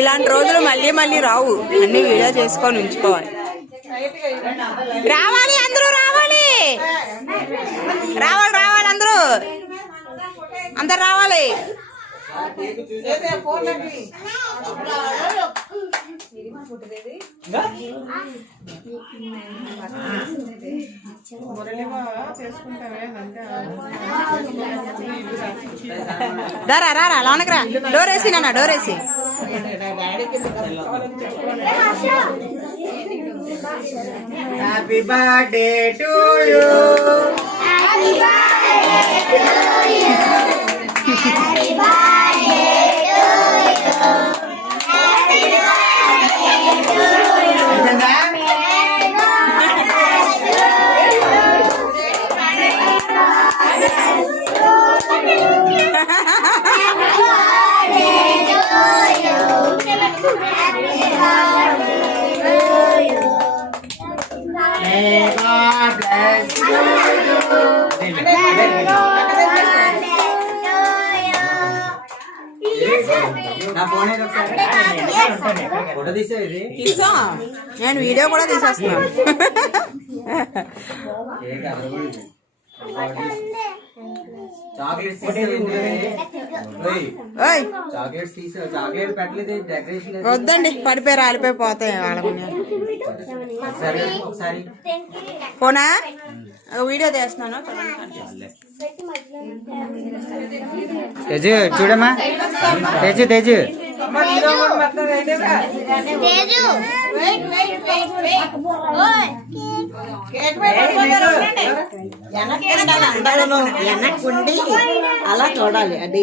ఇలాంటి రోజులు మళ్ళీ మళ్ళీ రావు, అన్ని వీడియో చేసుకొని ఉంచుకోవాలి. రావాలి అందరూ, రావాలి రావాలి రావాలి అందరూ, అందరు రావాలి. దారా రారా లోనకి రా, డోర్ వేసి నాన్న, డోర్ వేసి. Happy birthday to you, happy birthday to you, happy birthday to you, happy birthday to you. తీసా, నేను వీడియో కూడా తీసేస్తున్నాను. వద్దండి, పడిపోయి రాలిపోయి పోతాయి వాళ్ళ. పోనా వీడియో తీస్తున్నాను తేజు, చూడమ్మా తేజు, తేజు వెనక్కుండి అలా చూడాలి అది.